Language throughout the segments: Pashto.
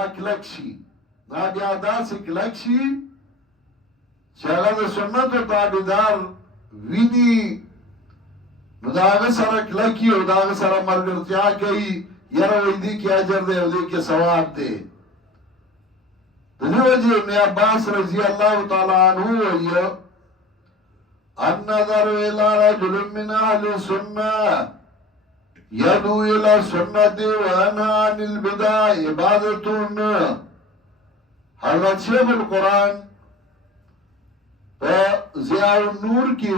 بیا کلک شي دا بیا داسې کلک شي چې هغه د سنتو تابعدار ویني نو د هغه سره کلکي او د هغه سره ملګرتیا کوي یاره وایي دې کې اجر دی او دې کې ثواب دی د دې وجې ابن عباس رضی الله تعالی عنه وایي النظر الى رجل من اهل السنه يدعو الى السنه وينهى عن البدع عبادة حضرت شیخ القرآن ضیاء النور کی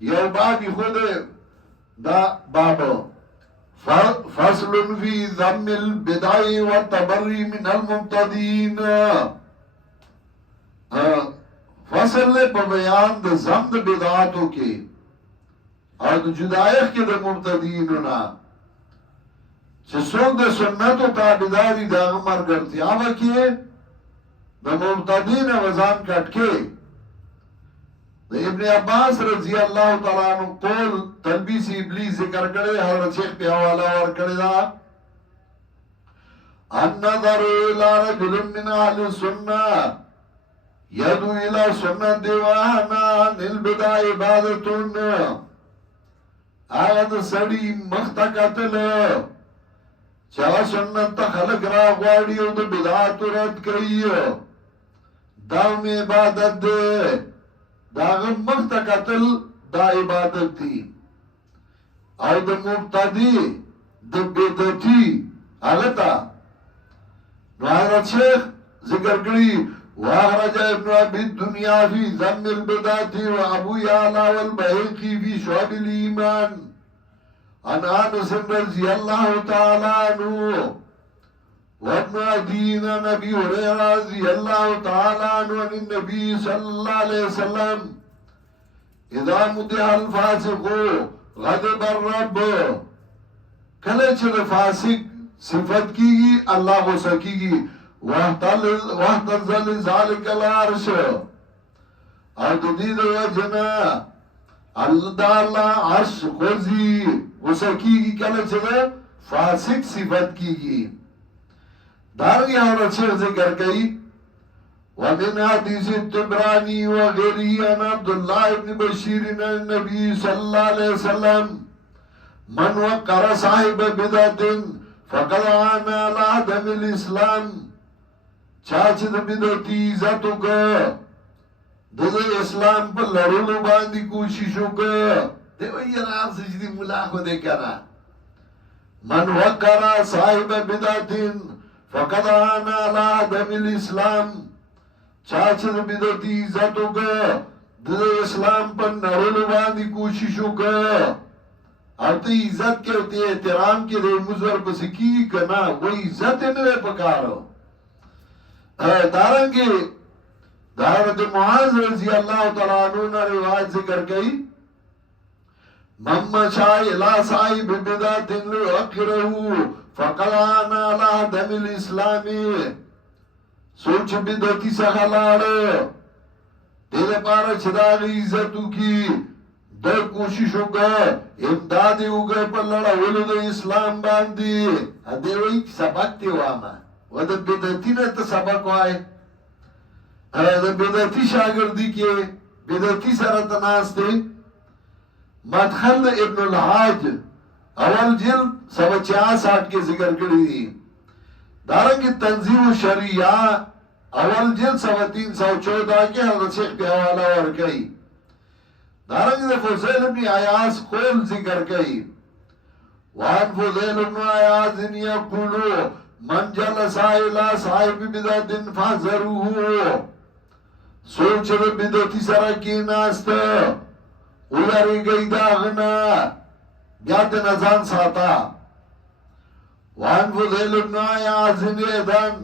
یو بابی خود دا باب فصل فی ذم البدع والتبری من المبتدین فصل نے په بیان د زم د بدعاتو کې او د جدایخ کې د مبتدینو نه چې څوک د سنتو تابعداري د هغه ملګرتیا وکړي د مبتدین وزن کټ کې د ابن عباس رضی الله تعالی عنہ قول تلبیس ابلیس ذکر کړي حضرت شیخ په حواله ور کړی دا النظر الى رجل من اهل السنه يدعو الى سنة وينهى عن البدع عبادة هغه د سړي مخ ته کتل چا سنت ته خلق را غواړي او د بدعات رد کوي دا مې عبادت ده دا مخ ته کتل دا عبادت دي او د مبتدی د بدعتي هغه ته نو حضرت شیخ ذکر کړی واخرج ابن ابي الدنيا في ذم البدعة وابو يعلى والبيهقي في شعب الايمان عن انس رضي الله تعالى عنه وابن عدين نبي هريرة رضي الله تعالى عنه عن النبي صلى الله عليه وسلم اذا مدح الفاسق غضب الرب کله چې فاسق صفت کیږي الله غصه کیږي واحتزل ذالک العرش او د دې د وجنا الله عرش خوځي وسکیږي کله چې فاسق صفت کیږي داغي حضرت شیخ ذکر کوي ومن حدیث الطبرانی وغیره عن عبد الله بن بشیر النبي صلى الله عليه وسلم من وقر صاحب بدعة فقد عان على عدم الاسلام چاچه د بدعتي عزت وکړه د اسلام په لړلو باندې کوشش وکړه دی وایي راز چې مولا خو دې کړه من وقر صاحب بدعت فقد عان على عدم الاسلام چاچه د بدعتي عزت وکړه د اسلام په لړلو باندې کوشش وکړه اته عزت کې او احترام کې د مزور پس کی کنا وای عزت نه پکارو دارنگی حضرت معاذ رضی اللہ تعالیٰ عنہ نے روایت ذکر کی مم شاء الى صاحب بدعت ليؤخره فقد عان على عدم الاسلام سوچ بدعتي څخه لاړ دې لپاره چې دا عزتو کی د کوشش وکړه امداد وکړه په لړولو د اسلام باندې ا دې وایي سبق دی وامه و د بدعتي نه ته سبق وای د بدعتي شاګردي کې بدعتي سره تناسته مدخل ابن الحاج اول جلد 166 کې ذکر کړی دي دارنګه تنظیم شریعه اول جلد 314 کې حضرت شیخ په حواله ورکړي دارنګه فضیل ابن عیاض قول ذکر کړي وان فضیل ابن عیاض یقولو من جلس الى صاحب بدعت فحذروه سوچ د بدعتي سره کې ناشته ولري گئی داغنا بیا ته نزان ساته وان فضیل ابن عیاض ایدن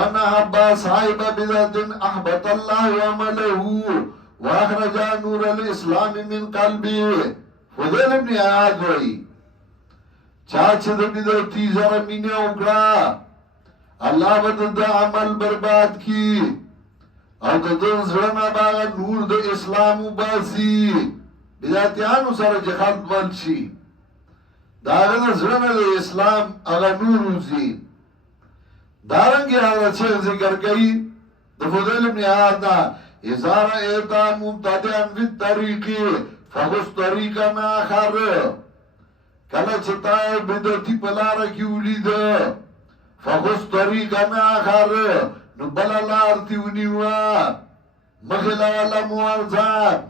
من احب صاحب بدعت احبط الله عمله واخرج نور الاسلام من قلبه فضیل ابن عیاض وی چاچه د بدعتي سره مینه وکړه الله به د عمل برباد کی او د زړه نه باغ نور د اسلام وباسي بدعتيانو سره چې خلق بند شي دا د زړه نه د اسلام هغه نور وزي دارنگی حضرت شیخ ذکر کئی دفضل ابن عیاض نا اذا رأیتا مبتدعن فی الطریقی فخص طریقا آخر کله چې تا بدعتي په لاره کې ولید فخص طریقا آخر نو بل لار تی ونیوه مخې لاله مو ورځه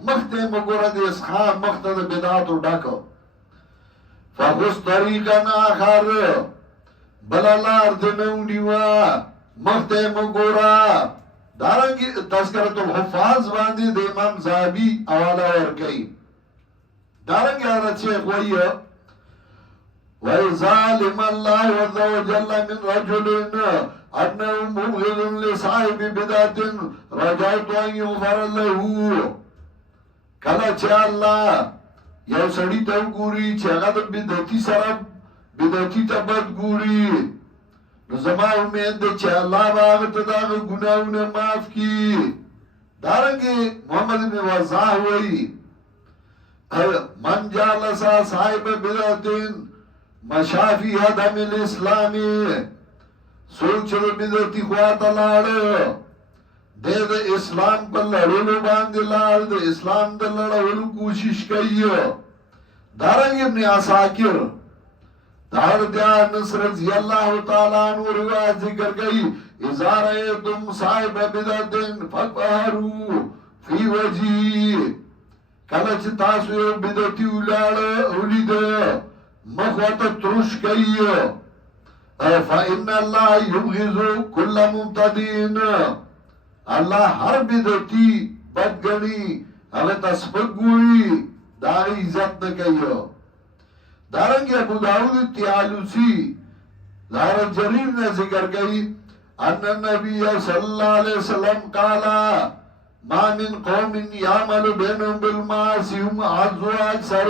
مخ ته مو ګوره د اسخام مخ ته د بدعاتو ډکه فخص طریقا آخر بل لار دې نه ونیوه مخ ته مو ګوره دارنګې تذکرة الحفاظ باندې د امام ذهبي حواله ورکوي دارنګې حضرت شیخ وایي وَإِذَا عَلِمَ اللَّهُ عَزَّ وَجَلَّ مِنْ رَجُلٍ أَنَّهُ مُبْغِضٌ لِصَاحِبِ بِدْعَةٍ رَجَوْتُ أَنْ يُغْفَرَ لَهُ کله چې الله یو سړی ته وګوري چې هغه د بدعتي سره بدعتي ته بد ګوري نو زما امید ده چې الله به هغه ته د هغه ګناهونه معاف کړي دارنګې محمد بن وضاح وایي من جالس صاحب بدعة مشافی عدم الاسلامی سوچ رو بدعتی خواتا لاړ دے دا اسلام پر لڑولو باندې لاړ دا اسلام دا لڑولو کوشش کئی دارنگ ابن عساکر دار دیا نصر رضی اللہ تعالیٰ عنہ روایت ذکر گئی اذا رأیتم صاحب بدعت فقهرو فی وجی کله چې تاسو یو بدعتي ولید مخواته ترش کوي فإن الله يبغض كل مبتدئ الله هر بدعتي بدګني هغه تاسو ګوري دا عزت نه کوي دارنګه ابو داود طیالوسی دار جریر نے ذکر کوي ان النبي صلی الله علیه وسلم قال ما من قوم يعمل بينهم بالمعاصي هم أكثر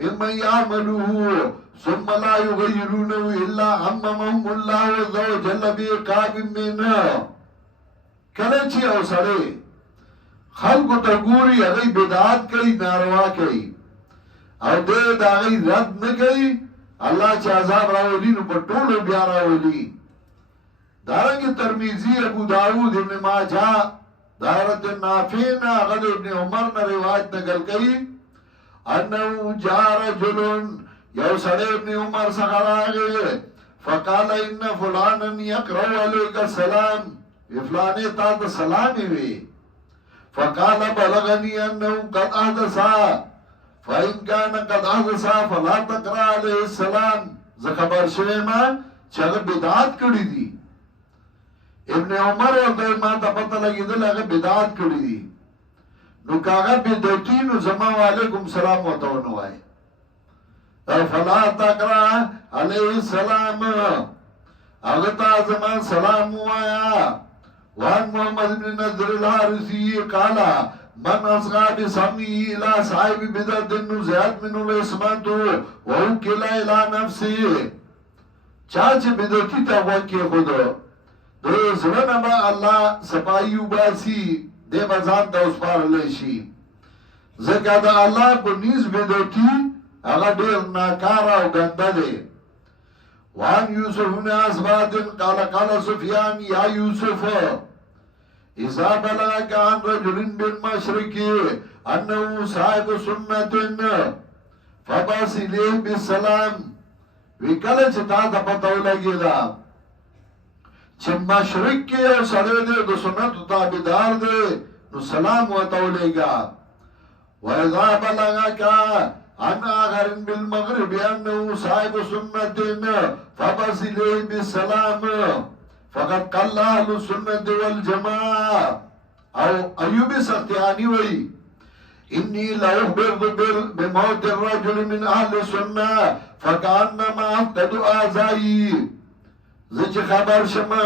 ممن يعمله ثم لا يغيرونه إلا عمهم الله عز وجل بعقاب منه کله چې او سره خلکو ته ګوري هغه بدعت کوي ناروا کوي او دې دا هغه رد نه کوي الله چې عذاب راولي نو په ټولو بیا راولي دارنګه ترمذی ابو داود ابن ماجه دارت نافینا غد ابن عمر نے روایت نقل کئی انہو جا رجلن یو سڑے ابن عمر سغراغے فقال ان فلانا یقرو علیکا السلام فلانے تا سلامی وی فقال بلغنی انہو قد احدثا فإن كان قد احدثا فلا تقرأ علیہ السلام زخبر شوی ما چاگه بدعات کری دی ابن عمر ورته ما ته پته لګیدل هغه بدعت کړی دي نو کاغه بدعتي نو زما علیکم سلام وته ونوای فلا تقرا علیه السلام هغه ته زما سلام وایا وان محمد بن نضر الحارثی قال من اصغى بسمعه الى صاحب بدعة زیاد من الاسمت ووكل الى نفسه چا چې بدعتي ته وکي خود دو زلنا با اللہ سپاییو باسی دے بزان دا اس پار لیشی زکا دا اللہ کو نیز بدوتی اگا دیر ناکارا و گنده دے وان یوسف نے اسبادن قال قال سفیان یا یوسف اذا بلغک عن رجلن بالمشرکی انہو صاحب سنتن فباس الیہ بالسلام وکل چتا دا پتاو لگی دا چې مشرق کې یو سړی دی د سنتو تابعدار دی نو سلام ورته ولېږه وإذا بلغك عن آخر بالمغرب أنه صاحب سنة فبص إليه بالسلام فقد قال أهل السنة والجماعة او أيوب سختياني وي إني لا أخبر بموت الرجل من أهل السنة فكأنما أفتد آزائي زچ خبر شما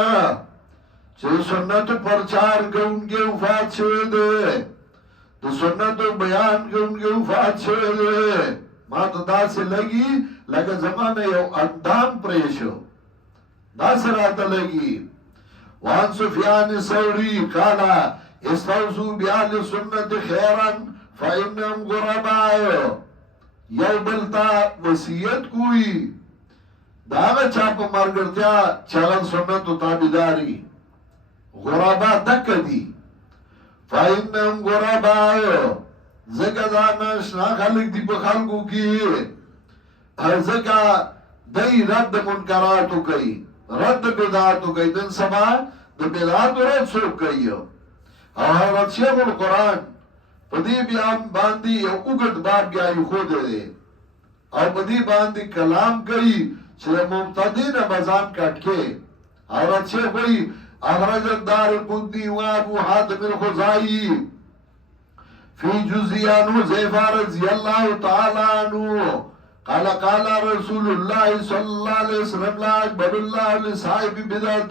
چې سنت پرچار کوونکی وفات شوی دی د سنت بیان کوونکی وفات شوی دی ما ته داسې لګي لکه زمانه یو اندام پرې شو داسې راته لګي وان سفیان الثوری قال استوصوا بأهل السنة خيرا فإنهم غرباء یو بلتا وصیت کوئی داغه چا په مرګرتیا چغل سنت او تابعداري غربا دک دي فإنهم غربا زکه دا ناشنا خلق دی په خلقو کې زکه دای رد منکراتو کوي رد بدعاتو کوي دن سبا د بدعاتو رد څوک کوي او حضرت شیخ القرآن په دې بیان باندې یو وګړ باب بیا یو خو دی او په دې باندې کلام کوي چې مبتدین بازان کټ کې حضرت شیخ وایي اخرج الدار القطني وابو حاتم الخزاعي في جزيان حذيفة رضي الله تعالى عنه قال قال رسول الله صلى الله عليه وسلم لا يقبل الله لصاحب بدعة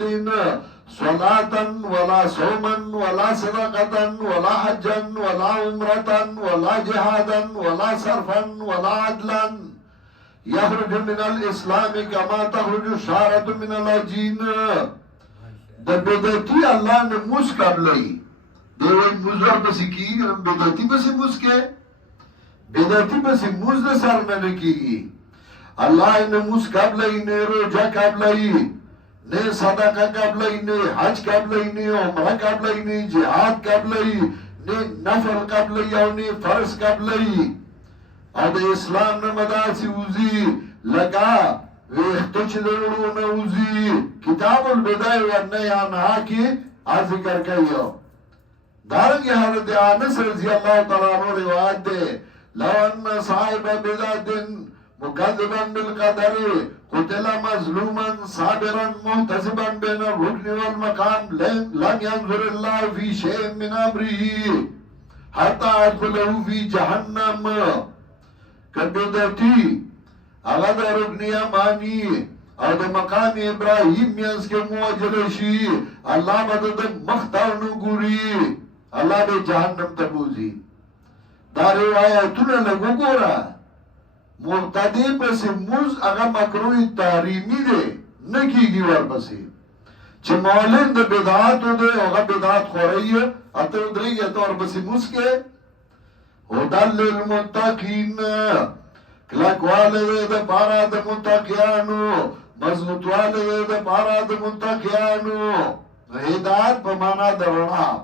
صلاة ولا صوما ولا صدقة ولا حجا ولا عمرة ولا جهادا ولا صرفا ولا عدلا يخرج من الإسلام كما تخرج الشعرة من العجين د بدعتي الله نے موس قبلئی دیوئی موزور بسی کی بدعتی بسی موس کے بدعتی بسی موس دے سر میں کی اللہ نے موس قبلئی نے روجہ قبلئی نے صدقہ قبلئی نے حج قبلئی نے عمرہ قبلئی نے جہاد قبلئی نے نفل قبلئی او نے فرض قبلئی او د اسلام نے مداسی وزی لگا ویختو چی درونو نوزی کتاب البدائی والنهی عنها کی ذکر کئیو دارنگی حضرت انس رضی اللہ تعالیٰ عنہ روایت دے لو ان صاحب بدعت مکذبا بالقدر قتل مظلوما صابرا محتسبا بین الرکن والمقام لم ينظر اللہ فی شیء من امره حتی ادخلہو فی جہنم کبدعتی اغا دا رکن یمانی او دا مقام ابراہیم میانس کے موجد شی اللہ مدد مختار نگوری اللہ بے جہنم تبوزی دا روایتون لگو گورا مقتدی پسی موز اغا مکروی تحریمی دے نکی گی ور پسی چه مولین دا بدعاتو دے اغا بدعات خوری اتو دری اتور پسی موز کے هدل للمتقین کلک والده ده پارا ده منتقیانو مضبوط والده ده پارا ده منتقیانو هدایت په معنا درنا